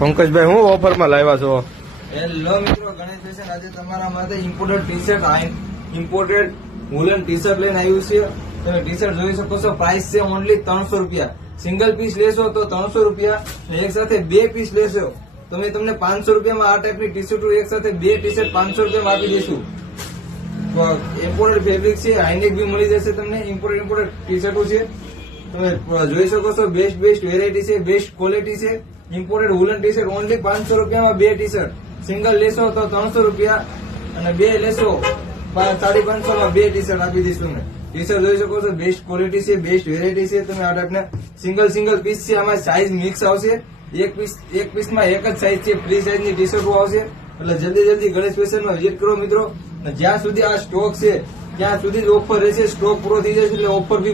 પંકજભાઈ હું ઓફરમાં લાવ્યા છો? હેલો મિત્રો, ગણેશ ફેશન આજે તમારા માટે imported T shirt imported woollen T shirt લઈને આવ્યું છે. તમે ટી શર્ટ જોઈ શકો છો. પ્રાઇસ છે ઓનલી 300 રૂપિયા. સિંગલ પીસ લેશો તો 300 રૂપિયા, એક સાથે 2 પીસ લેશો તમને 500 રૂપિયામાં આ ટાઈપની ટી શર્ટ એક સાથે 2 ટી શર્ટ 500 રૂપિયામાં આપી દઈશું. ઇમ્પોર્ટેડ ફેબ્રિક છે, હાઈનેક બી મળી જશે તમને. ઇમ્પોર્ટેડ ટી શર્ટો છે, તમે જોઈ શકો છો. બેસ્ટ વેરાયટી છે, બેસ્ટ ક્વોલિટી છે. Imported woollen T shirt only 500 રૂપિયામાં 2 ટી શર્ટ. સિંગલ લેશો તો 300 રૂપિયા અને 2 લેશો 550 માં 2 ટી શર્ટ આપી દઈશું. ટી શર્ટ જોઈ શકો છો. બેસ્ટ ક્વોલિટી છે, બેસ્ટ વેરાયટી છે. તમે આ ટાઈપના સિંગલ પીસ છે. આમાં સાઈઝ મિક્સ આવશે. એક પીસમાં એક જ સાઈઝ છે. ફ્રી સાઈઝની ટી શર્ટો આવશે. એટલે જલ્દી ગણેશ ફેશનમાં વિઝિટ કરો મિત્રો. જ્યાં સુધી આ સ્ટોક છે ત્યાં સુધી જ ઓફર રહેશે. સ્ટોક પૂરો થઈ જશે એટલે ઓફર બી